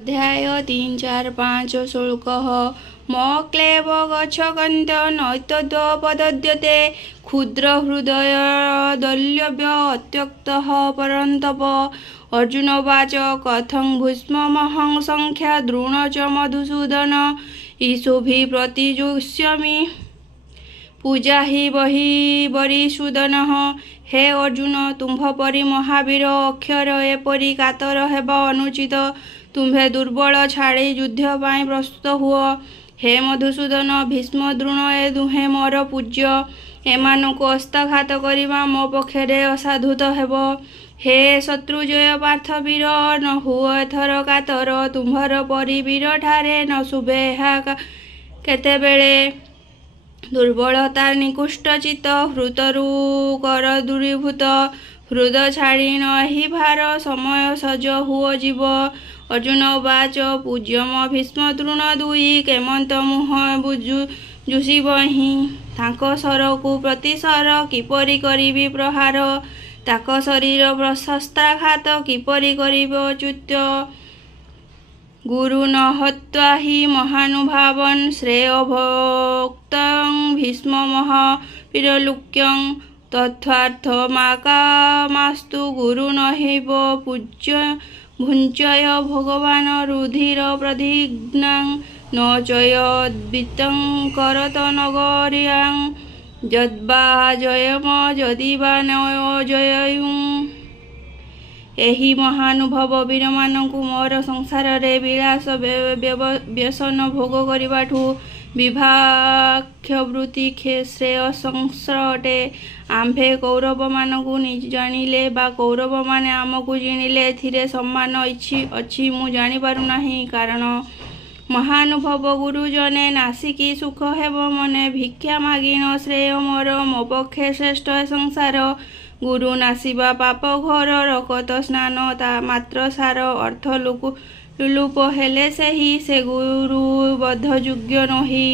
ଅଧ୍ୟାୟ 3, 4, 5 ଶୁଳ୍କଃ ମକ୍ଳେବ ଗଚ୍ଛକନ୍ତ ନୈତଦ୍ୱପଦଦ୍ୟତେ କ୍ଷୁଦ୍ର ହୃଦୟ ଦଲ୍ୟବ୍ୟ ଅତ୍ୟକ୍ତଃ ପରନ୍ତପ। ଅର୍ଜୁନୋବାଚ କଥଂ ଭୀଷ୍ମମହଂ ସଂଖ୍ୟା ଦ୍ରୋଣ च ମଧୁସୂଦନ ଈଶୋଭି ପ୍ରତିଯୋକ୍ଷ୍ୟାମି ପୂଜା ହି ବହି ବରିଷୁଦନଃ। ହେ ଅର୍ଜୁନ, ତୁମ୍ଭ ପରି ମହାବୀର ଅକ୍ଷର ଏପରି କାତର ହେବା ଅନୁଚିତ। ତୁମ୍ଭେ ଦୁର୍ବଳ ଛାଡ଼ି ଯୁଦ୍ଧ ପାଇଁ ପ୍ରସ୍ତୁତ ହୁଅ। ହେ ମଧୁସୂଦନ, ଭୀଷ୍ମ ଦ୍ରୋଣ ଏ ଦୁହେଁ ମୋର ପୂଜ୍ୟ। ଏମାନଙ୍କୁ ହସ୍ତଘାତ କରିବା ମୋ ପକ୍ଷରେ ଅସାଧୁତ ହେବ। ହେ ଶତ୍ରୁଜୟ ପାର୍ଥ ବୀର, ନ ହୁଅ ଏଥର କାତର। ତୁମ୍ଭର ପରି ବୀରଠାରେ ନ ଶୁଭେ ଏହା କେତେବେଳେ। ଦୁର୍ବଳତା ନିକୁଷ୍ଟ ଚିତ୍ତ ହୃତରୁ କର ଦୂରୀଭୂତ। ହୃଦ ଛାଡ଼ି ନ ଏହି ଭାର ସମୟ ସଜ ହୁଅ ଯିବ। ଅର୍ଜୁନ ଉବାଚ ପୂଜ୍ୟମ ଭୀଷ୍ମ ଦ୍ରୋଣ ଦୁଇ କେମନ୍ତ ମୁହଁ ଯୁଷିବହିଁ। ତାଙ୍କ ଶରକୁ ପ୍ରତିଶର କିପରି କରିବି ପ୍ରହାର। ତାଙ୍କ ଶରୀର ଶସ୍ତ୍ରାଘାତ କିପରି କରିବ ଚ୍ୟୁତ। ଗୁରୁ ନ ହତ୍ୱା ହି ମହାନୁଭାବନ୍ ଶ୍ରେୟ ଭୋକ୍ତଂ ଭୀଷ୍ମ ମହାବୀରଲୋକ୍ୟଂ। ତଥ୍ୱାର୍ଥମାକାମାସ୍ତୁ ଗୁରୁ ନହୈବ ଭୁଞ୍ଜୟ ଭଗବାନ ରୁଧିର ପ୍ରଦିଗ୍ନାଂ ନ ଚୈଦ୍ବିତଂ କରତ ନଗର୍ୟାଂ ଯଦ୍ବା ଜୟମ ଯଦିବା ନ ଜୟେୟୁଁ। ଏହି ମହାନୁଭବ ବୀରମାନଙ୍କୁ ମୋର ସଂସାରରେ ବିଳାସ ବ୍ୟସନ ଭୋଗ କରିବାଠୁ ବିଭାକ୍ଷବୃତ୍ତି ଶ୍ରେୟସ୍କର ଅଟେ। ଆମ୍ଭେ କୌରବମାନଙ୍କୁ ଜାଣିଲେ ବା କୌରବମାନେ ଆମକୁ ଜିଣିଲେ ଏଥିରେ ସମ୍ମାନ ଅଛି ମୁଁ ଜାଣିପାରୁନାହିଁ। କାରଣ ମହାନୁଭବ ଗୁରୁଜନେ ନାସିକି ସୁଖ ହେବ ମନେ। ଭିକ୍ଷା ମାଗିଣ ଶ୍ରେୟ ମୋର, ମୋ ପକ୍ଷେ ଶ୍ରେଷ୍ଠ ଏ ସଂସାର। ଗୁରୁ ନାସିବା ପାପ ଘୋର, ରକତ ସ୍ନାନ ତା ମାତ୍ର ସାର। ଅର୍ଥ ଲୋପ ହେଲେ ସେହି ସେ ଗୁରୁ ବଦ୍ଧ ଯୋଗ୍ୟ ନୋହି।